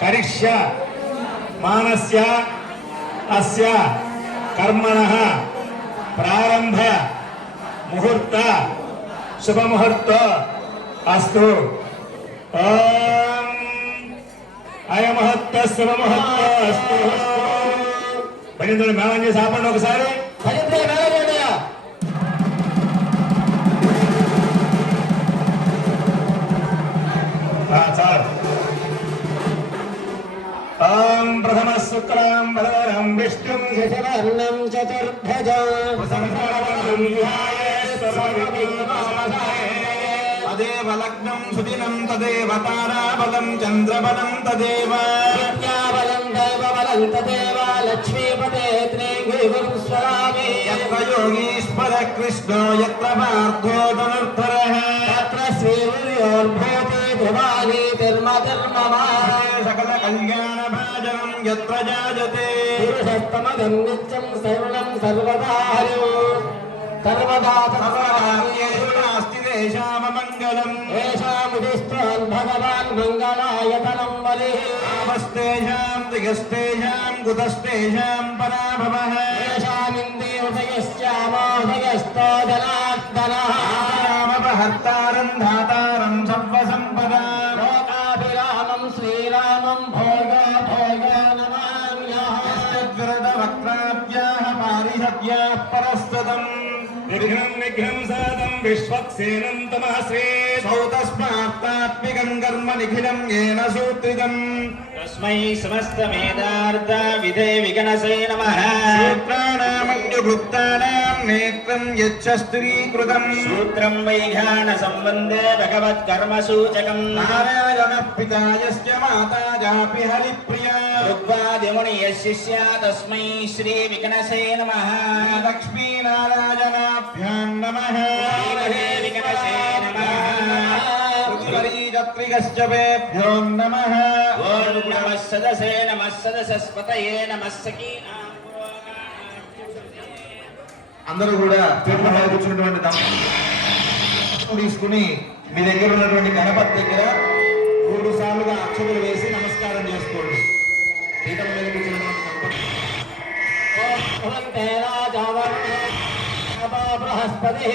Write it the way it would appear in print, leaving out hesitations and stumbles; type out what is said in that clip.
करिष्य मानस्य अस्य कर्मणः प्रारंभ मुहूर्त शुभ मुहूर्त अस्तु। अयमुहूर्त शुभ मुहूर्त अस्तु। भजंत्री మేళం చేసి ఆపండి ఒకసారి। భజంत्री మేళం చేయండి। చాలు। ఓం ప్రథమ శుక్లాం వరదరం విష్ణుం శశివర్ణం చతుర్భుజం తదేవ లగ్నం సుదినం తదేవ తారాబలం చంద్రబలం తదేవ విద్యాబలం దైవబలం తదేవ లక్ష్మీపదే త్రిగురుం స్వామి యత్ర యోగీశ్వర కృష్ణో యత్ర పార్థో ధనుర్ధరః తత్ర శ్రీర్యోర్భూతి ధ్రువాణి తిర్మతిర్మమ సకల కళ్యాణ భాజనం యత్ర జాయతే పురుషస్తమదం నిత్యం సర్వం సర్వదా సర్వదా నాస్తి దేశామమంగళం ఏషాముదిష్టోన్ భగవాన్ మంగళాయతనం బలిః ఆవస్తేషాం దిగస్తేషాం కుతస్తేషాం పరాభవః ఏషామింద్రియస్యామోదయస్తో జనార్దనః రామపహర్తారం ధాతారం సర్వసంపదా లోకాభిరామం శ్రీరామం భోగా భోగా నమామ్యహం యస్యద్విరదవక్త్రాభ్యాః పారిషద్యాః పరస్తదం నిర్ఘ్నం నిఘ్నం సదం విశ్వక్సేనం తమాశ్రే సౌతస్మాత్తాత్మికం కర్మ నిఖిలం ఏన సూత్రితం తస్మై సమస్త వేదార్థ విధే విగణసే నమః సూత్రాణామన్యగుప్తానాం నేత్రం యచ్చస్త్రీకృతం సూత్రం వైఘాన సంబంధే భగవత్ కర్మ సూచకం నారాయణ పితా యస్య మాతా జాపి హరిప్రియా ఋగ్వాదిముని యశిష్య తస్మై శ్రీ విగణసే నమః లక్ష్మీ నారాయణాభ్యాం నమః విగణసే నమః త్రిగశ్చవేభ్యో నమః ఓం నమః సదసే నమః సదసస్పతయే నమః సకీనా। అందరూ కూడా పీఠం మీద కూర్చున్నటువంటి తీసుకుని మీ దగ్గర ఉన్నటువంటి గణపతి దగ్గర 3 సార్లుగా అక్షతలు వేసి నమస్కారం చేసుకోండి। పీఠం మీద కూర్చున్నటువంటి బృహస్పతి